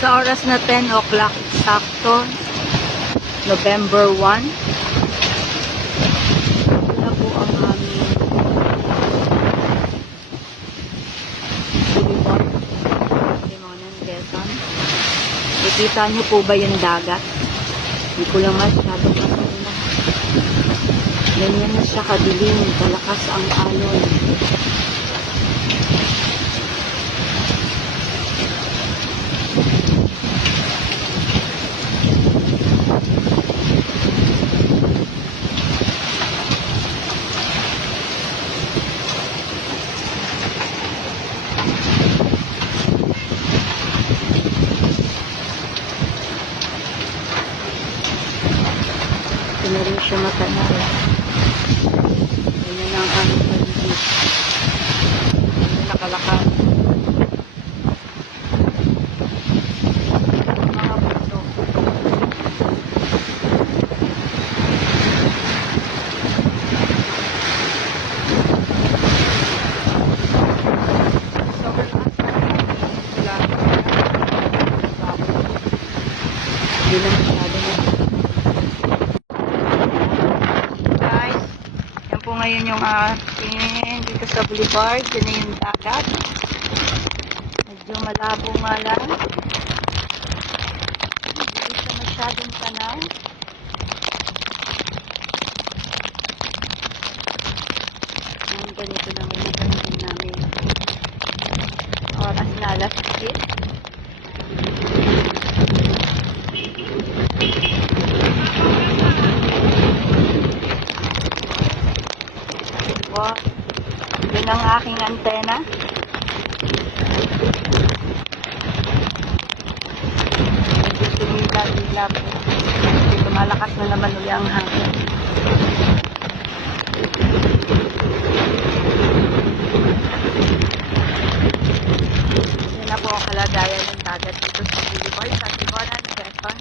Sa oras na 10 o'clock sakto, November 1, ito na po ang aming boulevard, Timonan, Quezon. Nakikita niyo po ba yung dagat? Hindi ko lang masyadong masuna. Ganyan na siya kadilim, kalakas ang alon. Ito na rin siya matanaw. Ganyan ang aming paligid. Ganyan nakalakan. Mga puso. Hindi lang masyado na. Guys, yan po ngayon yung ating dito sa boulevard. Yan na yung dagat. Medyo malabo nga lang. Hindi siya masyadong tanaw. Yan, ganito lang yung ganito namin. Oras na alas 10. Wow. Yun ang aking antena. Tumila-tila po. Kasi tumalakas na naman uli ang hangin. Yan na po ang kalagayan ng dagat dito sa boulevard sa Timonan, Quezon.